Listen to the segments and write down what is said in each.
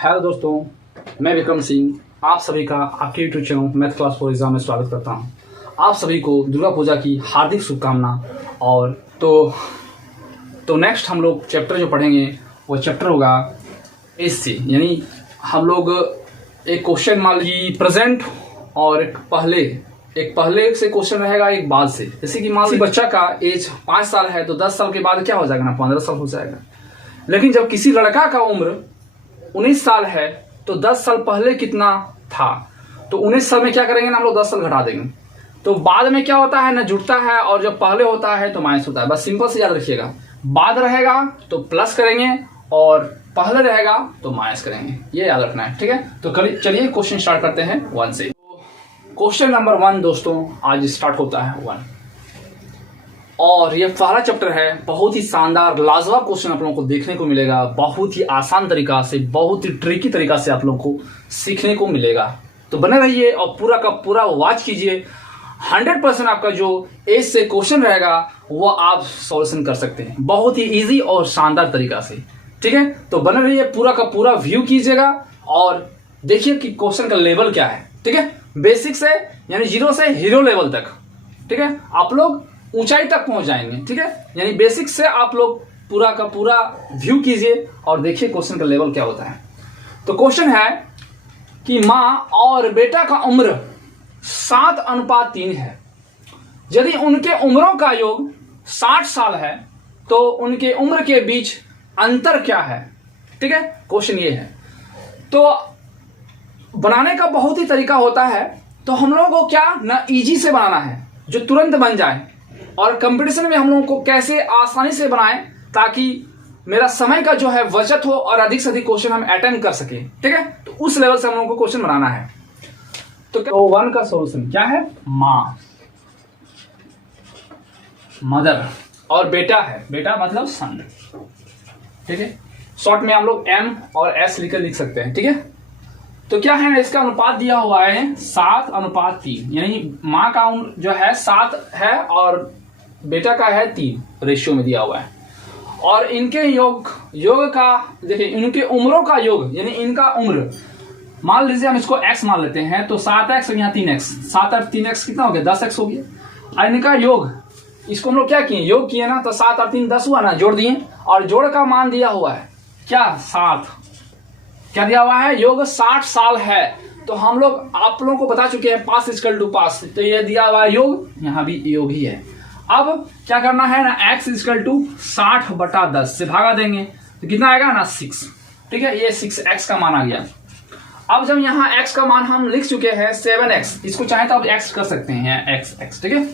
Hello दोस्तों, मैं विक्रम सिंह आप सभी का आपके YouTube channel math class for exam में स्वागत करता हूं। आप सभी को दुर्गा पूजा की हार्दिक शुभकामना। और तो नेक्स्ट हम लोग चैप्टर जो पढ़ेंगे वो चैप्टर होगा इससे, यानी हम लोग एक क्वेश्चन मान लीजिए प्रेजेंट और एक पहले से क्वेश्चन रहेगा, एक बाद से। जैसे कि मान लीजिए बच्चा का एज 5 साल है तो 10 साल के बाद क्या हो जाएगा ना, 15 साल हो जाएगा। लेकिन जब किसी लड़का का उम्र 19 साल है तो 10 साल पहले कितना था, तो 19 साल में क्या करेंगे ना, हम लोग 10 साल घटा देंगे। तो बाद में क्या होता है ना, जुड़ता है, और जब पहले होता है तो माइनस होता है। बस सिंपल से याद रखिएगा, बाद रहेगा तो प्लस करेंगे और पहले रहेगा तो माइनस करेंगे, ये याद रखना है, ठीक है। तो चलिए क्वेश्चन स्टार्ट करते हैं 1 से। क्वेश्चन नंबर 1 दोस्तों आज स्टार्ट होता है 1, और ये पहला चैप्टर है। बहुत ही शानदार लाजवाब क्वेश्चन आप लोगों को देखने को मिलेगा, बहुत ही आसान तरीका से, बहुत ही ट्रिकी तरीका से आप लोगों को सीखने को मिलेगा। तो बने रहिए और पूरा का पूरा वॉच कीजिए। 100% आपका जो एज से क्वेश्चन रहेगा वो आप सॉल्यूशन कर सकते हैं बहुत ही इजी और शानदार तरीका से, ठीक है। तो बने रहिए, पूरा का पूरा व्यू कीजिएगा और देखिए कि क्वेश्चन का लेवल क्या है, ठीक है। बेसिक से यानी 0 से हीरो लेवल तक, ठीक है, आप लोग ऊंचाई तक पहुंच जाएंगे, ठीक है। यानी बेसिक से आप लोग पूरा का पूरा व्यू कीजिए और देखिए क्वेश्चन का लेवल क्या होता है। तो क्वेश्चन है कि मां और बेटा का उम्र 7:3 है। यदि उनके उम्रों का योग 60 साल है तो उनके उम्र के बीच अंतर क्या है, ठीक है। क्वेश्चन ये है। तो बनाने का बहुत ही तरीका होता है, तो हम लोगों को क्या ना इजी से बनाना है जो तुरंत बन जाए, और कंपटीशन में हम लोगों को कैसे आसानी से बनाएं ताकि मेरा समय का जो है बचत हो और अधिक से अधिक क्वेश्चन हम अटेम्प्ट कर सके, ठीक है। तो उस लेवल से हम लोगों को क्वेश्चन बनाना है। तो 1 का सॉल्यूशन क्या है, माँ मदर, और बेटा है, बेटा मतलब सन, ठीक है। शॉर्ट में हम लोग M और S लिख सकते हैं, ठीक है। तो क्या है ना, इसका अनुपात दिया हुआ है 7:3, यानी माँ का उम्र जो है 7 है और बेटा का है 3 रेशियो में दिया हुआ है। और इनके योग का देखिए, इनके उम्रों का योग यानी इनका उम्र मान लीजिए हम इसको x मान लेते हैं, तो 7x और यहाँ 3x, 7 और 3x कितना हो गया, 10x हो गया। और इनका योग, इसको हम लोग क्या किए, योग किए ना, तो 7 और 3 10 हुआ ना, जोड़ दिए, और जोड़ का मान दिया हुआ है क्या 7, क्या दिया हुआ है, योग 60 साल है। तो हम लोग आप लोगों को बता चुके हैं पास इक्वल टू पास, तो ये दिया हुआ है योग, यहाँ भी योग ही है। अब क्या करना है ना, x इक्वल टू 60/10 से भागा देंगे तो कितना आएगा ना 6, ठीक है। ये 6x का मान आ गया। अब जब यहाँ x का मान हम लिख चुके हैं 7x, इसको चाहे तो आप x कर सकते हैं, x, ठीक है।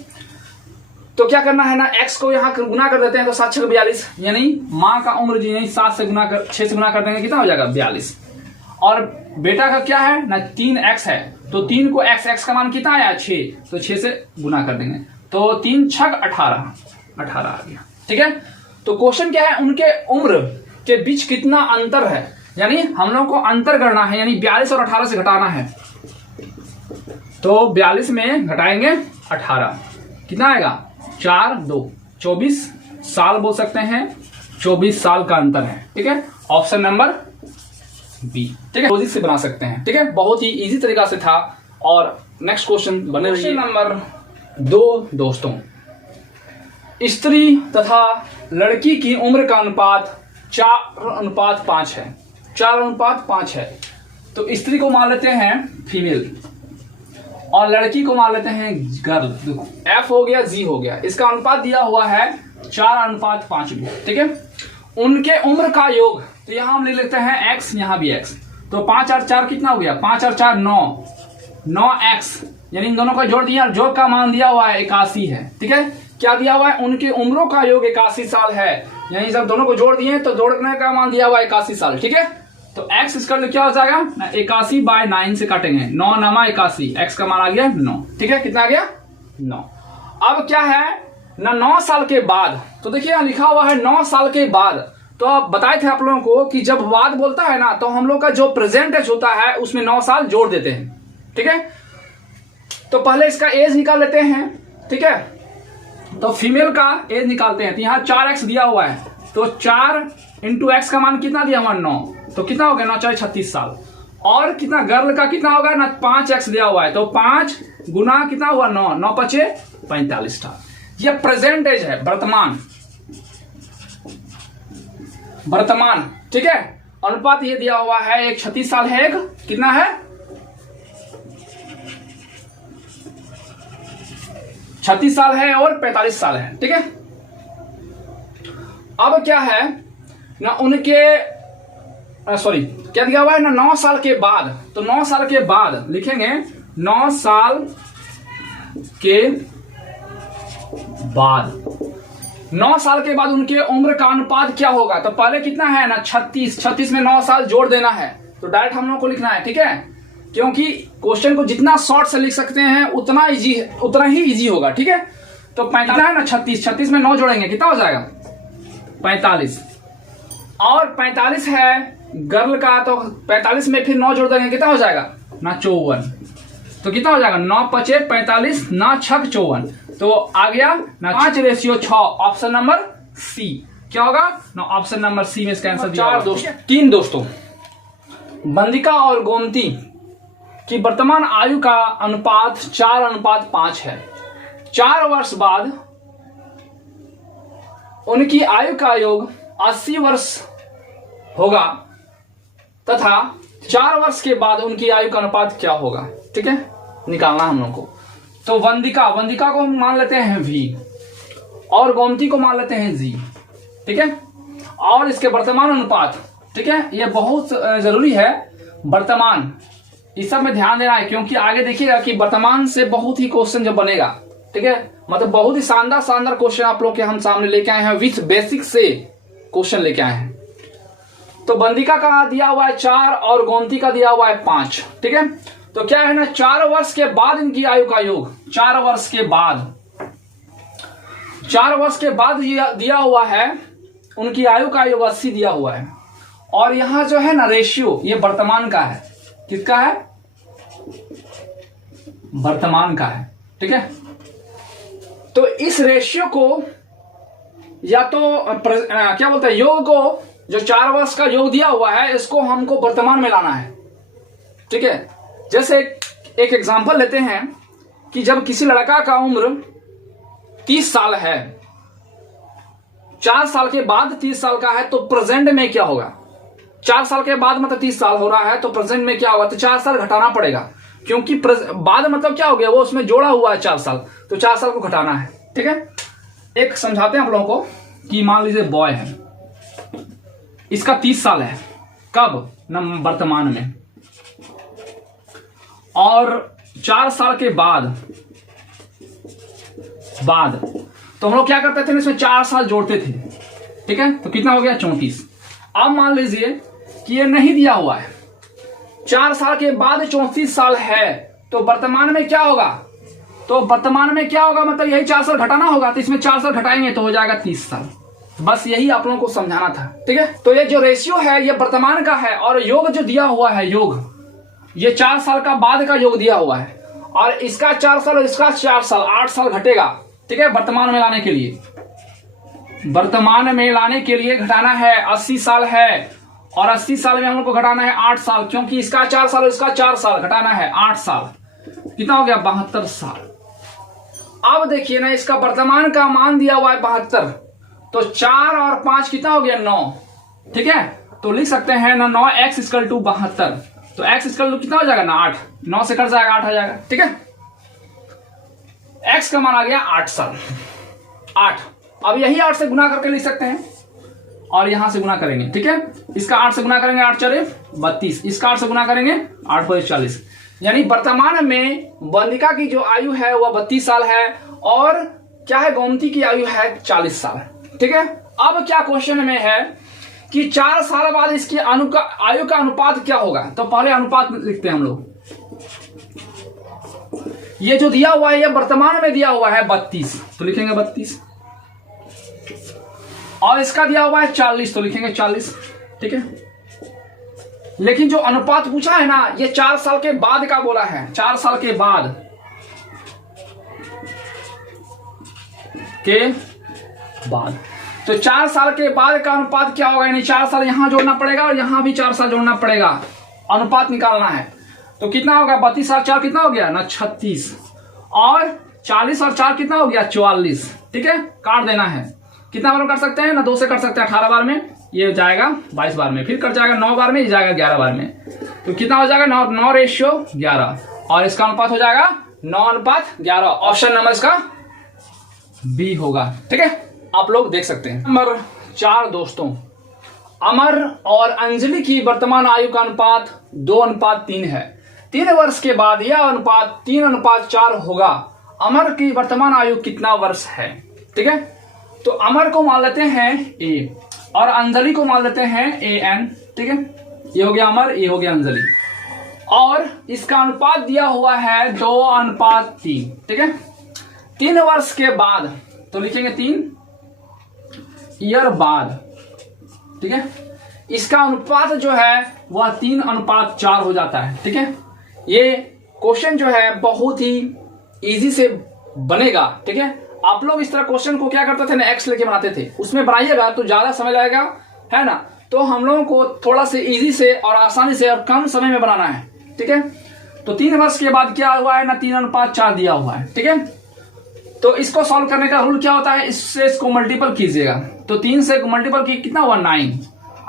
तो क्या करना है ना, x को यहाँ गुना कर देते हैं, तो 7 6 42, यानी माँ का उम्र जी नहीं 6 से गुना कर देंगे, कितना हो जाएगा 42। और बेटा का क्या है ना 3x है, तो 3 को x का मान कितना आया 6, तो 6 से गुना कर देंगे, तो 3 6 18 आ गया, ठीक है। तो क्वेश्चन क्या है, उनके उम्र के बीच कितना अंतर है, यानी हम लोग को अंतर करना है, यानी 42 और 18 से घटाना है। तो 42 में घटाएंगे 18, कितना आएगा 4 2 24 साल बोल सकते हैं, 24 साल का अंतर है, ठीक है। ऑप्शन नंबर बी, ठीक है, लॉजिक से बना सकते हैं, ठीक है। बहुत ही इजी तरीका से था। और नेक्स्ट क्वेश्चन बने रहिए। क्वेश्चन नंबर 2 दोस्तों, स्त्री तथा लड़की की उम्र का अनुपात 4:5 है, 4:5 है। तो स्त्री को मान लेते हैं फीमेल और लड़की को मान लेते हैं गर्ल। देखो F हो गया, G हो गया, इसका अनुपात दिया हुआ है 4:5 भी, ठीक है। उनके उम्र का योग, तो यहां हम लिख लेते हैं x, यहां भी x, तो 5 और 4 कितना हो गया, 5 और 4 9x, यानी इन दोनों का जोड़ दिया, जोड़ का मान दिया हुआ है 81 है, ठीक है। क्या दिया हुआ है, उनके उम्रों का योग 81 साल है, यानी जब दोनों को जोड़ दिए तो जोड़ने का मान दिया हुआ है 81 साल, ठीक है। तो x इसका क्या हो जाएगा, 81/9 से काटेंगे, 9 9 81, x का मान आ गया 9, ठीक है। कितना आ गया 9। अब क्या है ना 9 साल के बाद, तो देखिए यहाँ लिखा हुआ है 9 साल के बाद। तो आप बताए थे आप लोगों को कि जब बाद बोलता है ना, तो हम लोग का जो प्रेजेंट एज होता है उसमें 9 साल जोड़ देते हैं, ठीक है। तो पहले इसका एज निकाल लेते हैं, ठीक है। तो फीमेल का एज निकालते हैं, तो यहाँ 4x दिया हुआ है, तो 4 × x का मान कितना दिया हुआ 9, तो कितना हो गया 9 4 36 साल। और कितना गर्ल का कितना होगा ना 5x दिया हुआ है, तो 5 गुना कितना हुआ 9, 9 5 45 था। ये प्रेजेंट एज है, वर्तमान, वर्तमान, ठीक है। अनुपात ये दिया हुआ है, एक 36 साल है, एक कितना है 36 साल है और 45 साल है, ठीक है। अब क्या है ना उनके सॉरी क्या दिया हुआ है ना 9 साल के बाद, तो 9 साल के बाद लिखेंगे 9 साल के बाद, 9 साल के बाद उनके उम्र का अनुपात क्या होगा। तो पहले कितना है ना 36, 36 में 9 साल जोड़ देना है, तो डायरेक्ट हम लोग को लिखना है, ठीक है। क्योंकि क्वेश्चन को जितना शॉर्ट से लिख सकते हैं उतना ही इजी होगा, ठीक है। तो 45 है ना 36, 36 में 9 जोड़ेंगे कितना हो जाएगा 45, और 45 है गर्ल का, तो 45 में फिर 9 जोड़ देंगे कितना हो जाएगा ना 54, तो कितना हो जाएगा 9 5 45 ना 6 54, तो आ गया ना 5:6, ऑप्शन नंबर सी क्या होगा ना ऑप्शन नंबर सी में इसका आंसर दिया। 3 दोस्तों, बंदिका और गोमती की वर्तमान आयु का अनुपात 4:5 है। 4 वर्ष बाद उनकी आयु का योग 80 वर्ष होगा तथा 4 वर्ष के बाद उनकी आयु का अनुपात क्या होगा, ठीक है, निकालना हम लोग को। तो वंदिका को हम मान लेते हैं V और गोमती को मान लेते हैं G, ठीक है। और इसके वर्तमान अनुपात, ठीक है, ये बहुत जरूरी है, वर्तमान, इस सब में ध्यान देना है, क्योंकि आगे देखिएगा कि वर्तमान से बहुत ही क्वेश्चन जब बनेगा, ठीक है, मतलब बहुत ही शानदार क्वेश्चन आप लोग के हम सामने लेके आए हैं, विथ बेसिक से क्वेश्चन लेके आए हैं। तो बंदिका का दिया हुआ है 4 और गोमती का दिया हुआ है 5, ठीक है। तो क्या है ना 4 वर्ष के बाद इनकी आयु का योग, 4 वर्ष के बाद, 4 वर्ष के बाद दिया हुआ है उनकी आयु का योग 80 दिया हुआ है, और यहां जो है ना रेशियो ये वर्तमान का है, किसका है वर्तमान का है, ठीक है। तो इस रेशियो को या तो क्या बोलते हैं योग को, जो 4 वर्ष का योग दिया हुआ है इसको हमको वर्तमान में लाना है, ठीक है। जैसे एक एग्जांपल लेते हैं कि जब किसी लड़का का उम्र 30 साल है, 4 साल के बाद 30 साल का है, तो प्रेजेंट में क्या होगा, 4 साल के बाद मतलब 30 साल हो रहा है, तो प्रेजेंट में क्या होगा, तो 4 साल घटाना पड़ेगा, क्योंकि बाद मतलब क्या हो गया वो उसमें जोड़ा हुआ है 4 साल, तो 4 साल को घटाना है, ठीक है। एक समझाते हैं आप लोगों को कि मान लीजिए बॉय है, इसका 30 साल है, कब न वर्तमान में, और 4 साल के बाद तो हम लोग क्या करते थे, इसमें 4 साल जोड़ते थे, ठीक है। तो कितना हो गया 34। अब मान लीजिए कि ये नहीं दिया हुआ है, 4 साल के बाद 34 साल है, तो वर्तमान में क्या होगा, तो वर्तमान में क्या होगा मतलब यही 4 साल घटाना होगा, तो इसमें 4 साल घटाएंगे तो हो जाएगा 30 साल। बस यही आप लोगों को समझाना था, ठीक है। तो ये जो रेशियो है ये वर्तमान का है, और योग जो दिया हुआ है योग, ये 4 साल का बाद का योग दिया हुआ है, और इसका 4 साल और इसका 4 साल 8 साल घटेगा, ठीक है। वर्तमान में लाने के लिए, वर्तमान में लाने के लिए घटाना है, 80 साल है और 80 साल में हम लोग को घटाना है 8 साल, क्योंकि इसका 4 साल और इसका 4 साल घटाना है 8 साल, कितना हो गया 72 साल। अब देखिए ना इसका वर्तमान का मान दिया हुआ है 72, तो 4 और 5 कितना हो गया 9, ठीक है। तो लिख सकते हैं ना 9x = 72, तो x = कितना हो जाएगा ना 8, 9 से कट जाएगा 8 आ जाएगा, ठीक है। x का मान आ गया 8 साल, 8। अब यही 8 से गुना करके लिख सकते हैं, और यहां से गुना करेंगे, ठीक है। इसका 8 से गुना करेंगे 8 4 32, इसका 8 से गुना करेंगे 8 5 40, यानी वर्तमान में बंदिका की जो आयु है वह 32 साल है, और क्या है गोमती की आयु है 40 साल, ठीक है। अब क्या क्वेश्चन में है कि 4 साल बाद इसकी आयु का अनुपात क्या होगा, तो पहले अनुपात लिखते हैं हम लोग। ये जो दिया हुआ है ये वर्तमान में दिया हुआ है 32, तो लिखेंगे 32, और इसका दिया हुआ है 40, तो लिखेंगे 40, ठीक है। लेकिन जो अनुपात पूछा है ना ये 4 साल के बाद का बोला है, 4 साल के बाद तो 4 साल के बाद का अनुपात क्या होगा, यानी 4 साल यहां जोड़ना पड़ेगा और यहां भी 4 साल जोड़ना पड़ेगा, अनुपात निकालना है। तो कितना होगा, 32 और 4 कितना हो गया ना 36, और 40 और 4 कितना हो गया 44। ठीक है, काट देना है। कितना बार कर सकते हैं ना, 2 से कर सकते हैं, 18 बार में ये जाएगा 22 बार में, फिर कट जाएगा 9 बार में, ये जाएगा 11 बार में। तो कितना हो जाएगा 9:11, और इसका अनुपात हो जाएगा 9:11। ऑप्शन नंबर इसका बी होगा। ठीक है, आप लोग देख सकते हैं। नंबर 4 दोस्तों, अमर और अंजलि की वर्तमान आयु का अनुपात 2:3 है। 3 वर्ष के बाद यह अनुपात 3:4 होगा। अमर की वर्तमान आयु कितना वर्ष है। ठीक है, तो अमर को मान लेते हैं ए और अंजलि को मान लेते हैं AN। ठीक है, ये हो गया अमर, ये हो गया अंजलि, और इसका अनुपात दिया हुआ है 2:3। ठीक है, 3 वर्ष के बाद तो लिखेंगे 3 ईयर बाद। ठीक है, इसका अनुपात जो है वह 3:4 हो जाता है। ठीक है, ये क्वेश्चन जो है बहुत ही इजी से बनेगा। ठीक है, आप लोग इस तरह क्वेश्चन को क्या करते थे ना, एक्स लेके बनाते थे, उसमें बनाइएगा तो ज्यादा समय लगेगा, है ना। तो हम लोगों को थोड़ा से इजी से और आसानी से और कम समय में बनाना है। ठीक है, तो 3 वर्ष के बाद क्या हुआ है ना 3:4 दिया हुआ है। ठीक है, तो इसको सॉल्व करने का रूल क्या होता है, इससे इसको मल्टीपल कीजिएगा। तो 3 से मल्टीपल की कितना हुआ 9,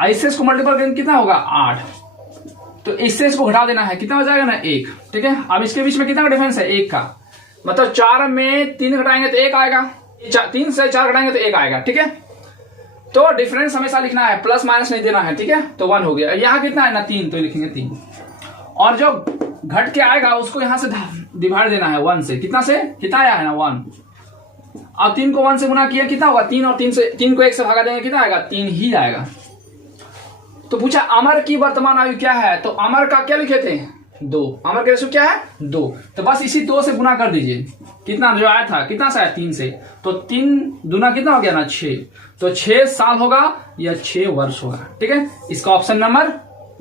इससे इसको मल्टीपल करके कितना होगा 8। तो इससे इसको घटा देना है, कितना हो जाएगा ना 1। ठीक है, अब इसके बीच में कितना का डिफरेंस है 1 का, मतलब 4 में 3 घटाएंगे तो 1 आएगा, 3 से 4 घटाएंगे तो 1 आएगा। ठीक है, तो डिफरेंस हमेशा लिखना है, प्लस माइनस नहीं देना है। ठीक है, तो 1 हो गया। यहाँ कितना है ना 3, तो लिखेंगे 3, और जो घट के आएगा उसको यहां से डिवाइड देना है 1 से। कितना से, कितना आया है ना 1। अब 3 को 1 से गुना किया कितना होगा 3, और 3 को 1 से भागा देंगे कितना आएगा 3 ही आएगा। तो पूछा अमर की वर्तमान आयु क्या है, तो अमर का क्या लिखे थे 2, अमर का रेशो क्या है 2, तो बस इसी 2 से गुना कर दीजिए। कितना जो आया था, कितना से आया 3 से, तो 3 दूना कितना हो गया ना 6, तो 6 साल होगा या 6 वर्ष होगा। ठीक है, इसका ऑप्शन नंबर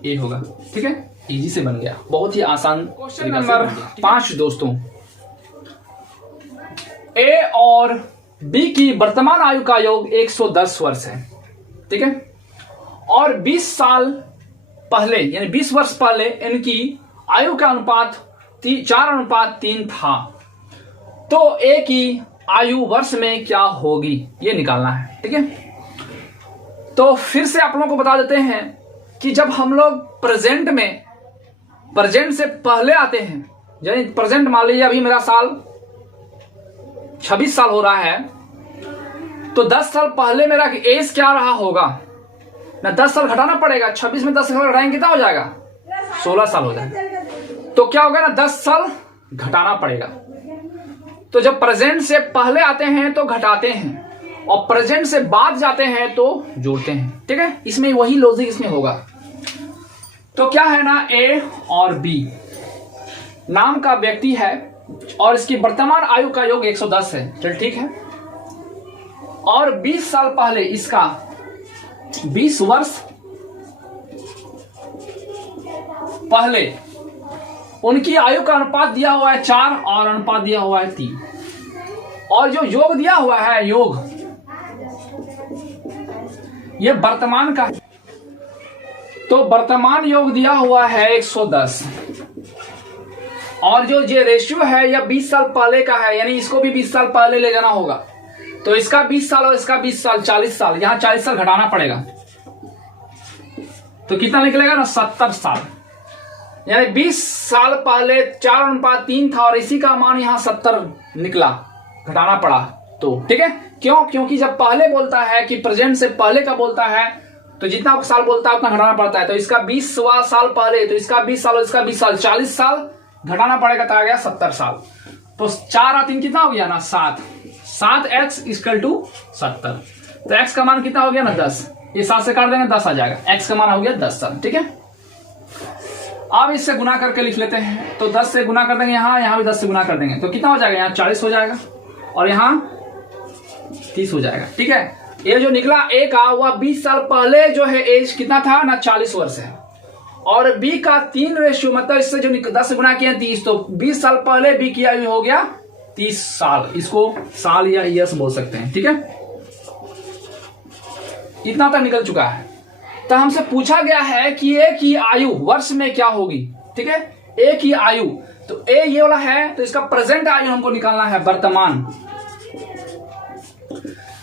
ए होगा। ठीक है, इजी से बन गया, बहुत ही आसान। क्वेश्चन नंबर 5 दोस्तों, ए और बी की वर्तमान आयु का योग 110 वर्ष है। ठीक है, और 20 साल पहले यानी 20 वर्ष पहले इनकी आयु का अनुपात 4:3 था। तो ए की आयु वर्ष में क्या होगी, ये निकालना है। ठीक है, तो फिर से आप लोगों को बता देते हैं कि जब हम लोग प्रेजेंट से पहले आते हैं, यानी प्रेजेंट मान लीजिए अभी मेरा साल 26 साल हो रहा है, तो 10 साल पहले मेरा एज क्या रहा होगा ना, 10 साल घटाना पड़ेगा। 26 में 10 साल घटाएंगे कितना हो जाएगा 16 साल हो जाएगा। तो क्या होगा ना 10 साल घटाना पड़ेगा। तो जब प्रेजेंट से पहले आते हैं तो घटाते हैं, और प्रेजेंट से बाद जाते हैं तो जोड़ते हैं। ठीक है, इसमें वही लॉजिक इसमें होगा। तो क्या है ना, ए और बी नाम का व्यक्ति है और इसकी वर्तमान आयु का योग 110 है। चल ठीक है, और 20 साल पहले इसका 20 वर्ष पहले उनकी आयु का अनुपात दिया हुआ है 4 और अनुपात दिया हुआ है 3, और जो योग दिया हुआ है योग ये वर्तमान का, तो वर्तमान योग दिया हुआ है 110, और जो ये रेशियो है यह 20 साल पहले का है, यानी इसको भी 20 साल पहले ले जाना होगा। तो इसका 20 साल और इसका 20 साल 40 साल, यहां 40 साल घटाना पड़ेगा। तो कितना निकलेगा ना 70 साल, यानी 20 साल पहले 4:3 था और इसी का मान यहां 70 निकला, घटाना पड़ा। तो ठीक है, क्यों, क्योंकि जब पहले बोलता है कि प्रेजेंट से पहले का बोलता है तो जितना साल बोलता है उतना घटाना पड़ता है। तो इसका 20वां साल पहले, तो इसका 20 साल और इसका 20 साल 40 साल घटाना पड़ेगा, तो आ गया 70 साल। तो 4 और 3 कितना हो गया ना 7, 7x = 70। तो x का मान कितना हो गया ना 10, ये 7 से काट देंगे 10 आ जाएगा, x का मान हो गया 10 साल। ठीक है, अब इससे गुना करके लिख लेते हैं। तो 10 से गुना कर देंगे, यहां भी 10 से गुना कर देंगे, तो कितना हो जाएगा, यहाँ 40 हो जाएगा और यहाँ 30 हो जाएगा। ठीक है, ये जो निकला ए का वह 20 साल पहले जो है एज कितना था ना 40 वर्ष है, और बी का 3 रेशियो, मतलब इससे जो 10 से गुना किया 30, तो 20 साल पहले बी की आयु हो गया 30 साल। इसको साल या ईयर्स बोल सकते हैं। ठीक है, इतना तक निकल चुका है। तो हमसे पूछा गया है कि ए की आयु वर्ष में क्या होगी। ठीक है, ए की आयु, तो ए ये वाला है, तो इसका प्रेजेंट आयु हमको निकालना है, वर्तमान।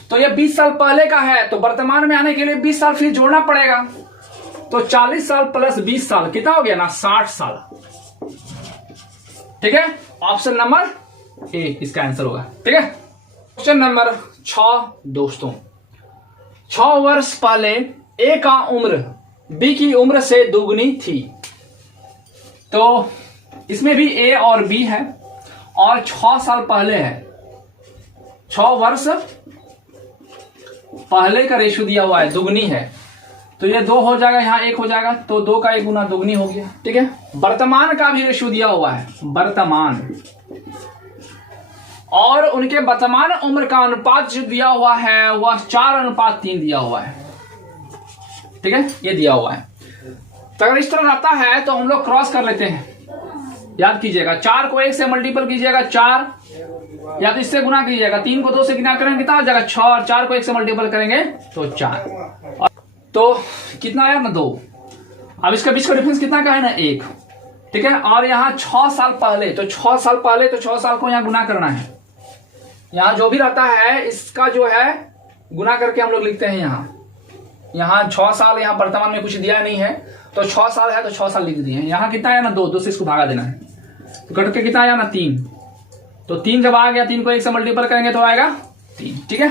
तो ये 20 साल पहले का है, तो वर्तमान में आने के लिए 20 साल फिर जोड़ना पड़ेगा। तो 40 साल प्लस 20 साल कितना हो गया ना, 60 साल। ठीक है, ऑप्शन नंबर ए इसका आंसर होगा। ठीक है, क्वेश्चन नंबर 6 दोस्तों, 6 वर्ष पहले ए का उम्र बी की उम्र से दुगनी थी। तो इसमें भी ए और बी है और 6 साल पहले है, 6 वर्ष पहले का रेशियो दिया हुआ है, दुगनी है, तो ये 2 हो जाएगा, यहां 1 हो जाएगा, तो 2 का 1 गुना दुगनी हो गया। ठीक है, वर्तमान का भी रेशियो दिया हुआ है, वर्तमान, और उनके वर्तमान उम्र का अनुपात जो दिया हुआ है वह 4:3 दिया हुआ है। ठीक है, ये दिया हुआ है। तो अगर इस तरह रहता है तो हम लोग क्रॉस कर लेते हैं, याद कीजिएगा, 4 को 1 से मल्टीपल कीजिएगा 4, या तो इससे गुना कीजिएगा, 3 को 2 से गुना करेंगे कितना हो जाएगा 6, और 4 को 1 से मल्टीपल करेंगे तो 4, तो कितना आया ना 2। अब इसका बीच का डिफरेंस कितना का है ना 1। ठीक है, और यहाँ 6 साल पहले, तो 6 साल पहले, तो 6 साल को यहाँ गुना करना है, यहाँ जो भी रहता है इसका जो है गुना करके हम लोग लिखते हैं। यहाँ 6 साल, यहाँ वर्तमान में कुछ दिया नहीं है, तो 6 साल है तो 6 साल लिख दिए। यहाँ कितना आया ना 2 से इसको भागा देना है, तो कट के कितना आया ना 3, तो 3 जब आ गया, 3 को 1 से मल्टीपल करेंगे तो आएगा 3। ठीक है,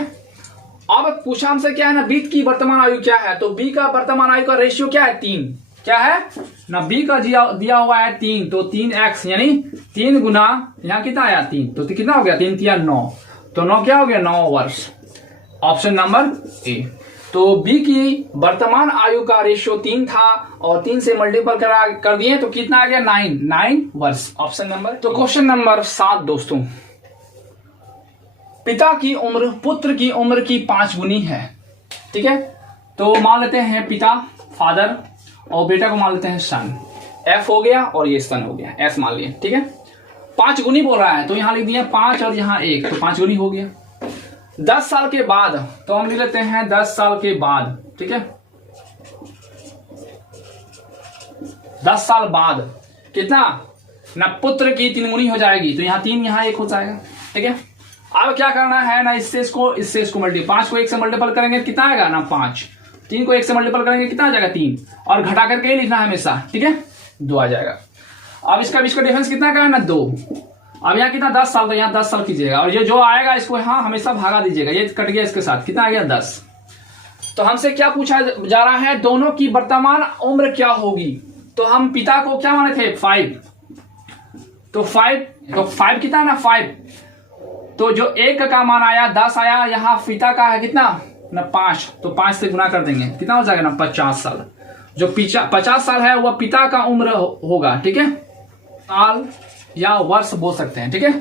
अब पूछा हमसे क्या है ना, बी की वर्तमान आयु क्या है, तो बी का वर्तमान आयु का रेशियो क्या है 3, क्या है ना, बी का दिया हुआ है 3, तो 3x यानी 3 गुना यहाँ कितना आया 3, तो कितना हो गया 3 3 9, तो 9 क्या हो गया 9 वर्ष, ऑप्शन नंबर ए। तो बी की वर्तमान आयु का रेशियो 3 था और 3 से मल्टीपल कर दिए तो कितना आ गया 9 वर्ष, ऑप्शन नंबर। तो क्वेश्चन नंबर 7 दोस्तों, पिता की उम्र पुत्र की उम्र की 5 गुनी है। ठीक है, तो मान लेते हैं पिता, फादर, और बेटा को मान लेते हैं सन, एफ हो गया और ये सन हो गया, एस मान लिया। ठीक है, 5 गुनी बोल रहा है, तो यहां लिख दिया 5 और यहां 1, तो 5 गुनी हो गया। 10 साल के बाद, तो हम लिख लेते हैं 10 साल के बाद। ठीक है, 10 साल बाद कितना ना, पुत्र की 3 गुनी हो जाएगी, तो यहाँ 3 यहाँ 1 हो जाएगा। ठीक है, अब क्या करना है ना, इससे इसको मल्टीपल, 5 को 1 से मल्टीपल करेंगे कितना आएगा ना 5, 3 को 1 से मल्टीपल करेंगे कितना आ जाएगा 3, और घटा करके ही लिखना है हमेशा। ठीक है, 2 आ जाएगा। अब इसका बीच का डिफरेंस कितना का है ना 2। अब यहाँ कितना 10 साल, तो यहाँ 10 साल कीजिएगा, और ये जो आएगा इसको यहाँ हमेशा भागा दीजिएगा, ये कट गया इसके साथ, कितना आ गया 10। तो हमसे क्या पूछा जा रहा है, दोनों की वर्तमान उम्र क्या होगी। तो हम पिता को क्या माने थे 5, तो 5 कितना है ना 5, तो जो 1 का मान आया 10 आया, यहाँ पिता का है कितना ना 5, तो 5 से गुना कर देंगे कितना हो जाएगा ना 50 साल। जो 50 साल है वह पिता का उम्र होगा। ठीक है, साल या वर्ष बोल सकते हैं। ठीक है,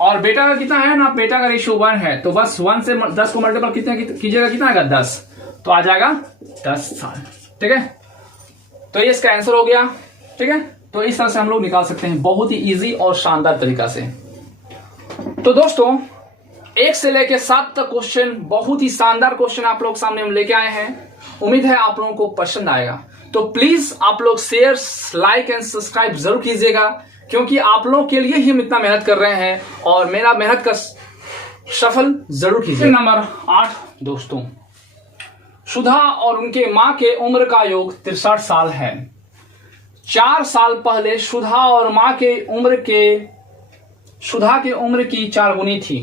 और बेटा का कितना है ना, बेटा का रेशियो 1 है, तो बस 1 से 10 को मल्टीपल कितने कीजिएगा, कितना आएगा 10, तो आ जाएगा 10 साल। ठीक है, तो ये इसका आंसर हो गया। ठीक है, तो इस तरह से हम लोग निकाल सकते हैं बहुत ही इजी और शानदार तरीका से। तो दोस्तों 1 से लेकर 7 तक क्वेश्चन, बहुत ही शानदार क्वेश्चन आप लोग सामने हम लेके आए हैं। उम्मीद है आप लोगों को पसंद आएगा, तो प्लीज आप लोग शेयर, लाइक एंड सब्सक्राइब जरूर कीजिएगा, क्योंकि आप लोगों के लिए ही हम इतना मेहनत कर रहे हैं, और मेरा मेहनत का सफल जरूर कीजिए। नंबर 8 दोस्तों, सुधा और उनके मां के उम्र का योग 63 साल है। 4 साल पहले सुधा और मां के उम्र सुधा के उम्र की 4 गुनी थी,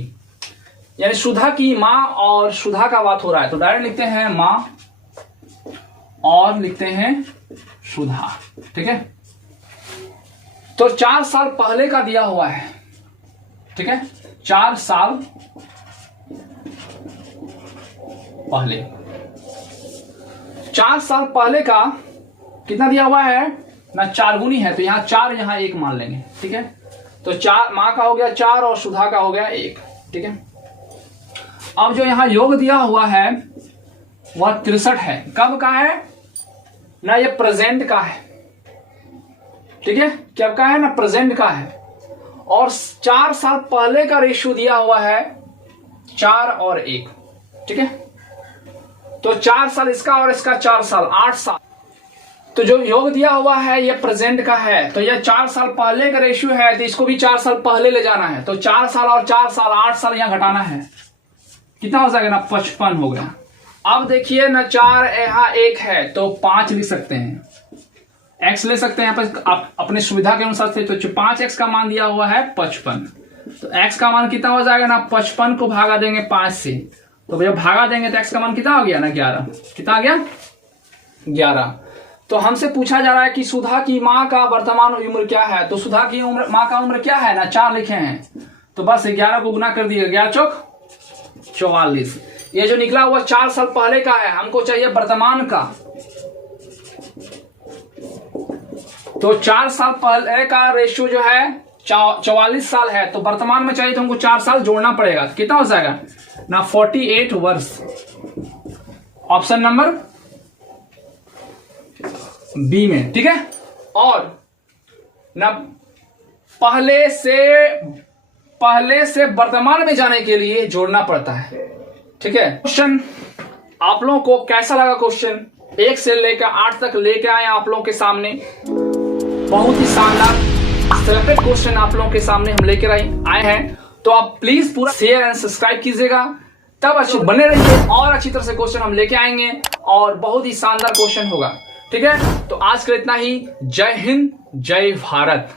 यानी सुधा की मां और सुधा का बात हो रहा है, तो डायरेक्ट लिखते हैं मां और लिखते हैं सुधा। ठीक है, तो 4 साल पहले का दिया हुआ है। ठीक है, 4 साल पहले, 4 साल पहले का कितना दिया हुआ है ना 4 गुनी है, तो यहां 4 यहां 1 मान लेंगे। ठीक है, तो 4 मां का हो गया 4 और सुधा का हो गया 1। ठीक है, अब जो यहां योग दिया हुआ है वह 63 है। कब का है ना, ये प्रेजेंट का है। ठीक है, कब का है ना, प्रेजेंट का है, और 4 साल पहले का रेशियो दिया हुआ है 4 और 1। ठीक है, तो 4 साल इसका और इसका 4 साल 8 साल। तो जो योग दिया हुआ है ये प्रेजेंट का है, तो ये 4 साल पहले का रेशियो है, तो इसको भी 4 साल पहले ले जाना है। तो 4 साल और 4 साल 8 साल यहां घटाना है, कितना हो जाएगा ना 55 हो गया। अब देखिए ना 4 यहाँ 1 है तो 5 लिख सकते हैं, x ले सकते हैं यहाँ पर आप अपने सुविधा के अनुसार से। तो 5x का मान दिया हुआ है 55, तो x का मान कितना हो जाएगा ना 55 को भागा देंगे 5 से, तो भैया भागा देंगे तो x का मान कितना हो गया ना 11। कितना आ गया 11। तो हमसे पूछा जा रहा है कि सुधा की माँ का वर्तमान उम्र क्या है। तो सुधा की उम्र माँ का उम्र क्या है ना 4 लिखे हैं, तो बस 11 को गुना कर दिए, 11 चौक 44। ये जो निकला हुआ 4 साल पहले का है, हमको चाहिए वर्तमान का। तो 4 साल पहले का रेशियो जो है 44 साल है, तो वर्तमान में चाहिए तो हमको 4 साल जोड़ना पड़ेगा। कितना हो जाएगा ना 48 वर्ष। ऑप्शन नंबर बी में, ठीक है। और ना पहले से वर्तमान में जाने के लिए जोड़ना पड़ता है, ठीक है। क्वेश्चन आप लोगों को कैसा लगा? क्वेश्चन 1 से लेकर 8 तक लेके आए आप लोगों के सामने, बहुत ही शानदार सेलेक्टेड क्वेश्चन आप लोगों के सामने हम लेकर आए हैं। तो आप प्लीज पूरा शेयर एंड सब्सक्राइब कीजिएगा, तब अच्छे बने रहिए और अच्छी तरह से क्वेश्चन हम लेके आएंगे और बहुत ही शानदार क्वेश्चन होगा, ठीक है। तो आज के इतना ही। जय हिंद, जय भारत।